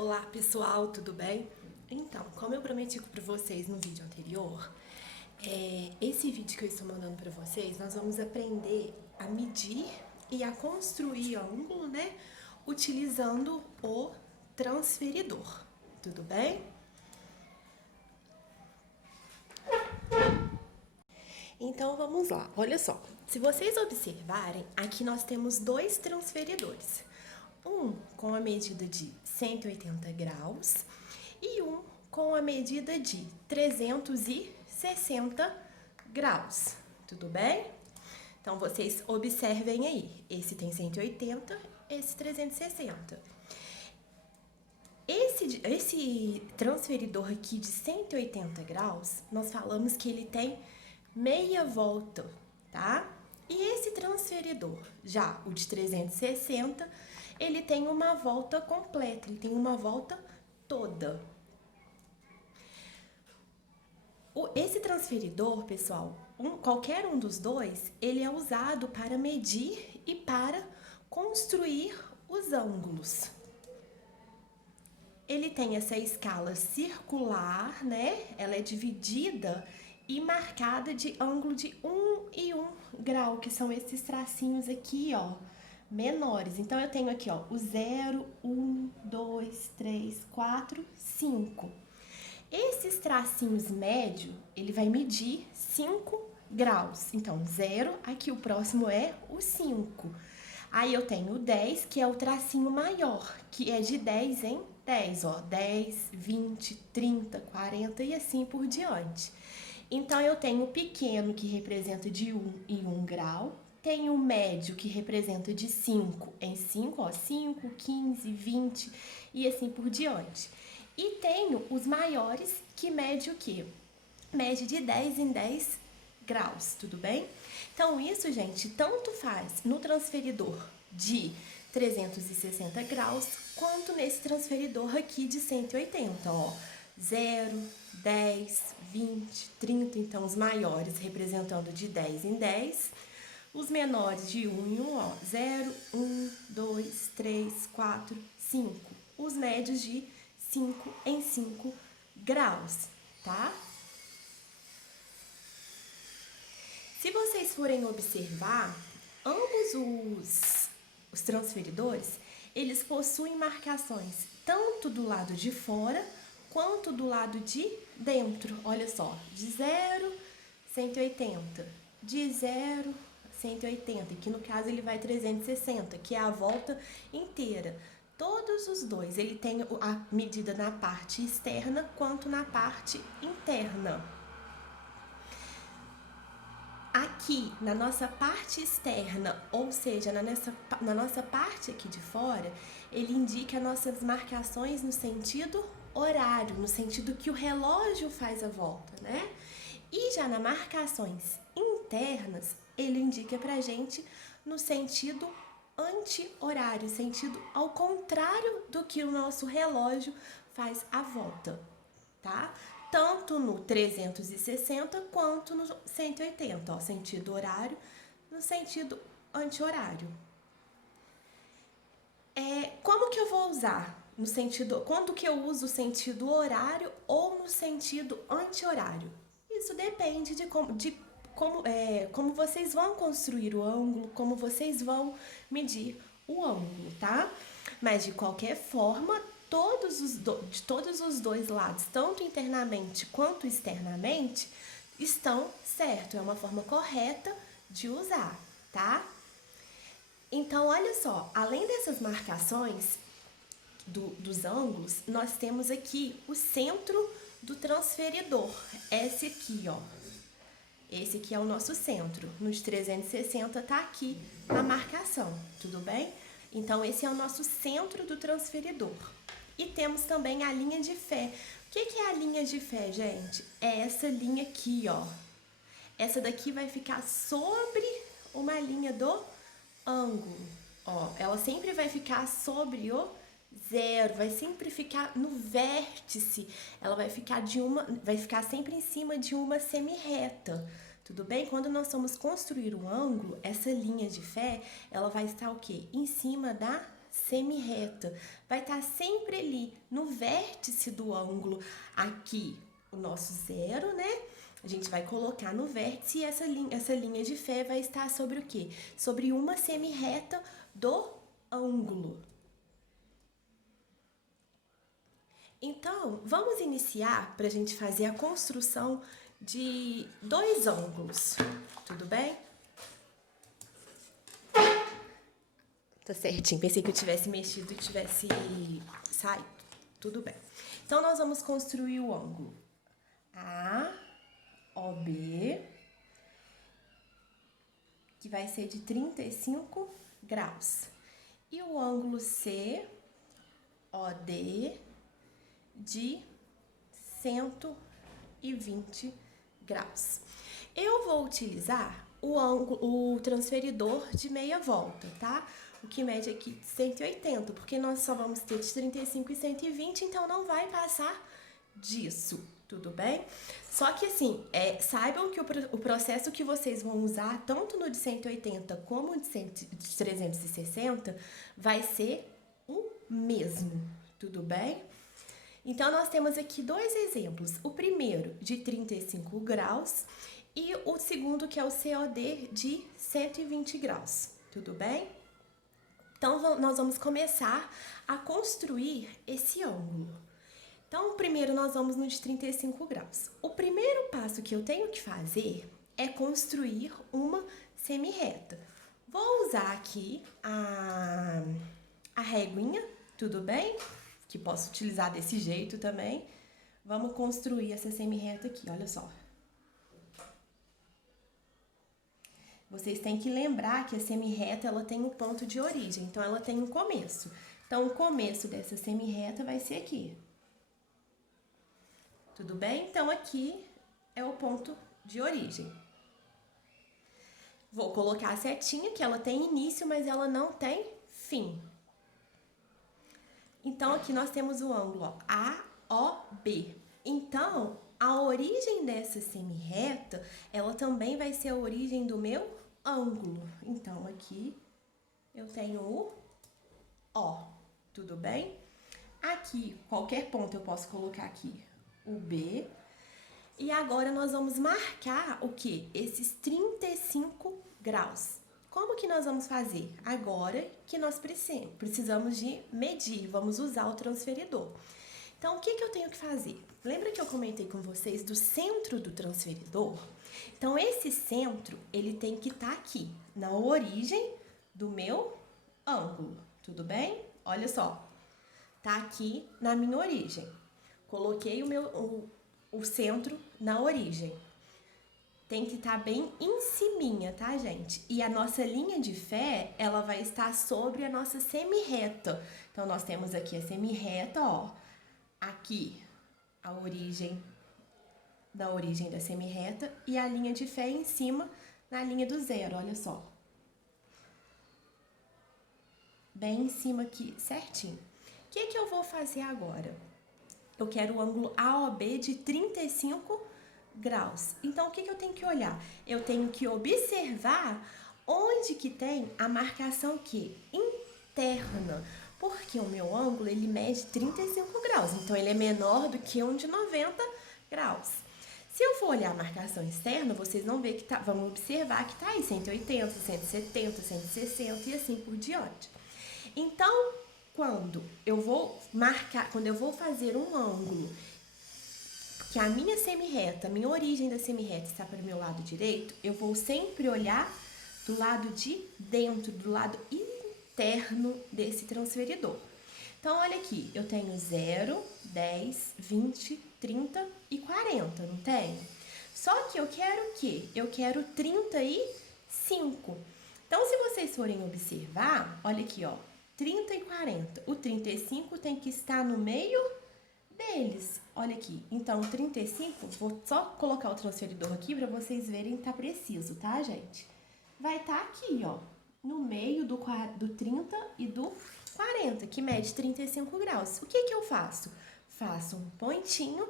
Olá pessoal, tudo bem? Então, como eu prometi para vocês no vídeo anterior, esse vídeo que eu estou mandando para vocês, nós vamos aprender a medir e a construir ângulo, né? Utilizando o transferidor, tudo bem? Então vamos lá, olha só. Se vocês observarem, aqui nós temos dois transferidores. Um com a medida de 180 graus e um com a medida de 360 graus, tudo bem? Então vocês observem aí, esse tem 180, esse 360. Esse transferidor aqui de 180 graus, nós falamos que ele tem meia volta, tá? E esse transferidor, já o de 360, ele tem uma volta completa, ele tem uma volta toda. Esse transferidor, pessoal, qualquer um dos dois, ele é usado para medir e para construir os ângulos. Ele tem essa escala circular, né? Ela é dividida e marcada de ângulo de 1 e 1 grau, que são esses tracinhos aqui, ó, menores. Então, eu tenho aqui, ó, o 0, 1, 2, 3, 4, 5. Esses tracinhos médio, ele vai medir 5 graus. Então, 0, aqui o próximo é o 5. Aí, eu tenho o 10, que é o tracinho maior, que é de 10 em 10, ó, 10, 20, 30, 40 e assim por diante. Então, eu tenho o pequeno, que representa de 1 em 1 grau, tenho o médio, que representa de 5 em 5, ó, 5, 15, 20 e assim por diante. E tenho os maiores, que mede o quê? Mede de 10 em 10 graus, tudo bem? Então, isso, gente, tanto faz no transferidor de 360 graus, quanto nesse transferidor aqui de 180, ó. 0, 10, 20, 30, então os maiores representando de 10 em 10, os menores de 1 em 1, ó, 0, 1, 2, 3, 4, 5, os médios de 5 em 5 graus, tá? Se vocês forem observar, ambos os transferidores, eles possuem marcações tanto do lado de fora quanto do lado de dentro. Olha só, de 0, 180, de 0, 180, que no caso ele vai 360, que é a volta inteira. Todos os dois, ele tem a medida na parte externa quanto na parte interna. Aqui, na nossa parte externa, ou seja, na nossa parte aqui de fora, ele indica nossas marcações no sentido horário, no sentido que o relógio faz a volta, né? E já nas marcações internas, ele indica pra gente no sentido anti-horário, sentido ao contrário do que o nosso relógio faz a volta, tá? Tanto no 360 quanto no 180, ó, sentido horário no sentido anti-horário. Como que eu vou usar no sentido, quando que eu uso o sentido horário ou no sentido anti-horário? Isso depende de como vocês vão construir o ângulo, como vocês vão medir o ângulo, tá? Mas de qualquer forma, de todos os dois lados, tanto internamente quanto externamente, estão certo. É uma forma correta de usar, tá? Então, olha só, além dessas marcações dos ângulos, nós temos aqui o centro do transferidor. Esse aqui, ó. Esse aqui é o nosso centro. Nos 360 tá aqui a marcação, tudo bem? Então, esse é o nosso centro do transferidor. E temos também a linha de fé. O que é a linha de fé, gente? É essa linha aqui, ó. Essa daqui vai ficar sobre uma linha do ângulo. Ó, ela sempre vai ficar sobre o 0, vai sempre ficar no vértice. Ela vai ficar sempre em cima de uma semi-reta. Tudo bem? Quando nós vamos construir um ângulo, essa linha de fé, ela vai estar o quê? Em cima da semi-reta. Vai estar sempre ali no vértice do ângulo. Aqui, o nosso zero, né? A gente vai colocar no vértice e essa linha de fé vai estar sobre o quê? Sobre uma semi-reta do ângulo. Então, vamos iniciar para a gente fazer a construção de dois ângulos, tudo bem? Tá certinho, pensei que eu tivesse mexido e tivesse saído, tudo bem. Então, nós vamos construir o ângulo AOB, que vai ser de 35 graus. E o ângulo COD de 120 graus. Eu vou utilizar o transferidor de meia volta, tá? O que mede aqui de 180, porque nós só vamos ter de 35 e 120, então não vai passar disso, tudo bem? Só que assim, saibam que o processo que vocês vão usar, tanto no de 180 como de 360, vai ser o mesmo, tudo bem? Então, nós temos aqui dois exemplos. O primeiro de 35 graus e o segundo que é o COD de 120 graus, tudo bem? Então, nós vamos começar a construir esse ângulo. Então, primeiro nós vamos no de 35 graus. O primeiro passo que eu tenho que fazer é construir uma semi-reta. Vou usar aqui a réguinha, tudo bem? Que posso utilizar desse jeito também. Vamos construir essa semi-reta aqui, olha só. Vocês têm que lembrar que a semi-reta, ela tem um ponto de origem, então ela tem um começo. Então, o começo dessa semi-reta vai ser aqui. Tudo bem? Então, aqui é o ponto de origem. Vou colocar a setinha, que ela tem início, mas ela não tem fim. Então, aqui nós temos o ângulo AOB. Então, a origem dessa semi-reta, ela também vai ser a origem do meu ângulo. Então, aqui eu tenho o O, tudo bem? Aqui, qualquer ponto eu posso colocar aqui o B. E agora nós vamos marcar o quê? Esses 35 graus. Como que nós vamos fazer? Agora que nós precisamos de medir, vamos usar o transferidor. Então, o que eu tenho que fazer? Lembra que eu comentei com vocês do centro do transferidor? Então, esse centro, ele tem que estar aqui, na origem do meu ângulo, tudo bem? Olha só, tá aqui na minha origem. Coloquei o centro na origem. Tem que estar bem em ciminha, tá, gente? E a nossa linha de fé, ela vai estar sobre a nossa semi-reta. Então, nós temos aqui a semi-reta, ó. Aqui, a origem da semi-reta e a linha de fé em cima, na linha do zero, olha só. Bem em cima aqui, certinho. O que eu vou fazer agora? Eu quero o ângulo AOB de 35 graus. Então, o que eu tenho que olhar? Eu tenho que observar onde que tem a marcação que interna, porque o meu ângulo, ele mede 35 graus, então ele é menor do que um de 90 graus. Se eu for olhar a marcação externa, vocês vão ver que vão observar que tá aí 180, 170, 160 e assim por diante. Então, quando eu vou fazer um ângulo que a minha semi-reta, a minha origem da semi-reta está para o meu lado direito, eu vou sempre olhar do lado de dentro, do lado interno desse transferidor. Então, olha aqui, eu tenho 0, 10, 20, 30 e 40, não tenho? Só que eu quero o quê? Eu quero 35. Então, se vocês forem observar, olha aqui, ó, 30 e 40. O 35 tem que estar no meio deles. Olha aqui. Então, 35, vou só colocar o transferidor aqui para vocês verem que tá preciso, tá, gente? Vai estar aqui, ó, no meio do 30 e do 40, que mede 35 graus. O que eu faço? Faço um pontinho,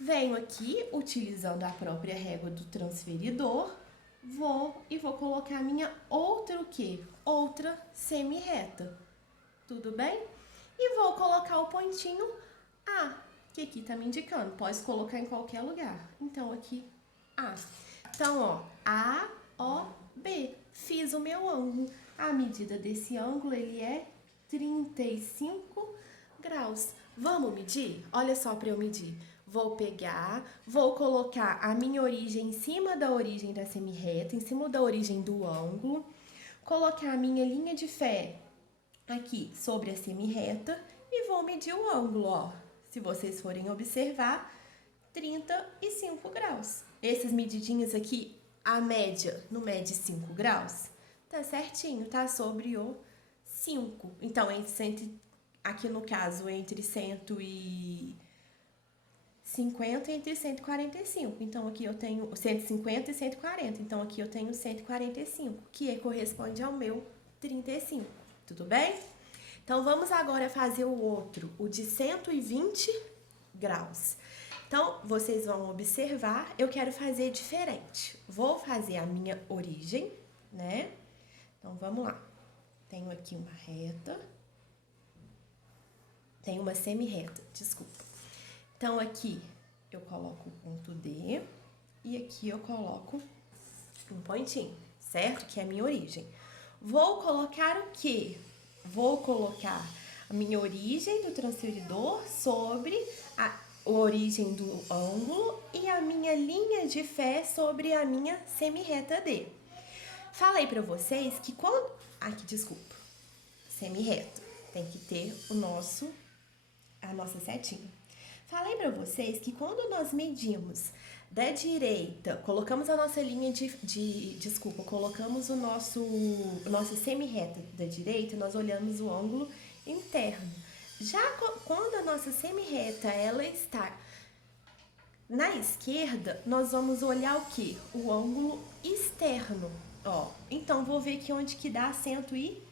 venho aqui, utilizando a própria régua do transferidor, vou colocar a minha outra semi-reta. Tudo bem? E vou colocar o pontinho A, que aqui tá me indicando. Pode colocar em qualquer lugar. Então, aqui, A. Então, ó, A, O, B. Fiz o meu ângulo. A medida desse ângulo, ele é 35 graus. Vamos medir? Olha só para eu medir. Vou pegar, vou colocar a minha origem em cima da origem da semirreta, em cima da origem do ângulo. Colocar a minha linha de fé aqui sobre a semirreta e vou medir o ângulo, ó. Se vocês forem observar, 35 graus. Essas medidinhas aqui, a média não mede 5 graus? Tá certinho, tá sobre o 5. Então, aqui no caso, entre 150 e entre 145. Então, aqui eu tenho 150 e 140. Então, aqui eu tenho 145, que corresponde ao meu 35. Tudo bem? Então, vamos agora fazer o outro, o de 120 graus. Então, vocês vão observar, eu quero fazer diferente. Vou fazer a minha origem, né? Então, vamos lá. Tenho aqui uma reta. Tenho uma semirreta, desculpa. Então, aqui eu coloco o ponto D e aqui eu coloco um pontinho, certo? Que é a minha origem. Vou colocar o quê? Vou colocar a minha origem do transferidor sobre a origem do ângulo e a minha linha de fé sobre a minha semirreta D. Falei pra vocês que quando... Aqui, desculpa. Semirreta. Tem que ter a nossa setinha. Falei pra vocês que quando nós medimos da direita, colocamos a nossa linha desculpa, colocamos nossa semirreta da direita, nós olhamos o ângulo interno. Já quando a nossa semirreta, ela está na esquerda, nós vamos olhar o quê? O ângulo externo, ó. Então, vou ver aqui onde que dá 120.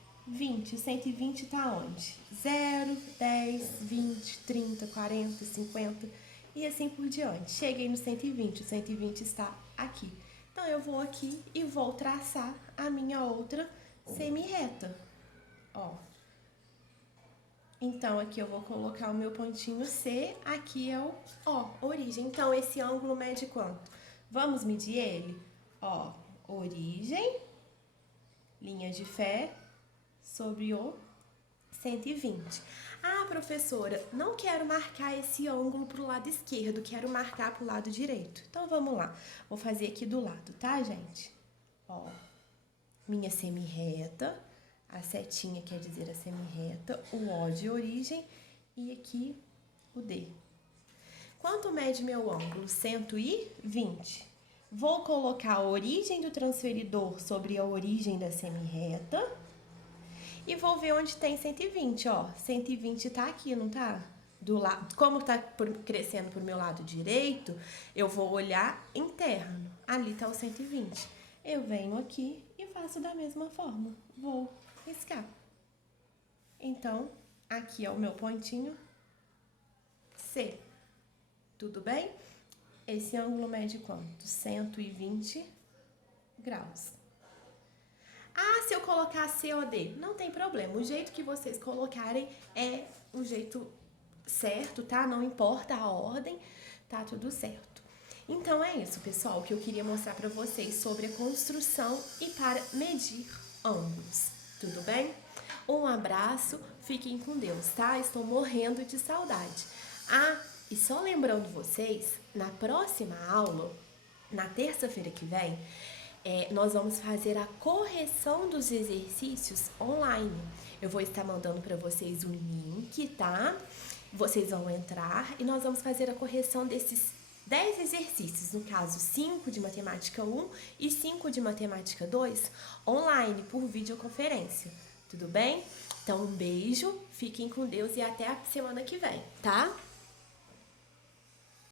O 120 tá onde? 0, 10, 20, 30, 40, 50 e assim por diante. Cheguei no 120, o 120 está aqui. Então, eu vou aqui e vou traçar a minha outra semirreta, ó. Então, aqui eu vou colocar o meu pontinho C, aqui é o O, origem. Então, esse ângulo mede quanto? Vamos medir ele? Ó, origem, linha de fé, sobre o 120. Ah, professora, não quero marcar esse ângulo pro lado esquerdo, quero marcar pro lado direito. Então, vamos lá. Vou fazer aqui do lado, tá, gente? Ó, minha semirreta, a setinha quer dizer a semirreta, o O de origem e aqui o D. Quanto mede meu ângulo? 120. Vou colocar a origem do transferidor sobre a origem da semirreta e vou ver onde tem 120, ó. 120 tá aqui, não tá? Do lado, como tá crescendo pro meu lado direito, eu vou olhar interno. Ali tá o 120. Eu venho aqui e faço da mesma forma. Vou riscar. Então, aqui é o meu pontinho C. Tudo bem? Esse ângulo mede quanto? 120 graus. Ah, se eu colocar COD, não tem problema. O jeito que vocês colocarem é o jeito certo, tá? Não importa a ordem, tá tudo certo. Então, é isso, pessoal, que eu queria mostrar pra vocês sobre a construção e para medir ângulos. Tudo bem? Um abraço, fiquem com Deus, tá? Estou morrendo de saudade. Ah, e só lembrando vocês, na próxima aula, na terça-feira que vem, nós vamos fazer a correção dos exercícios online. Eu vou estar mandando para vocês o link, tá? Vocês vão entrar e nós vamos fazer a correção desses 10 exercícios, no caso 5 de matemática 1 e 5 de matemática 2, online, por videoconferência. Tudo bem? Então, um beijo, fiquem com Deus e até a semana que vem, tá?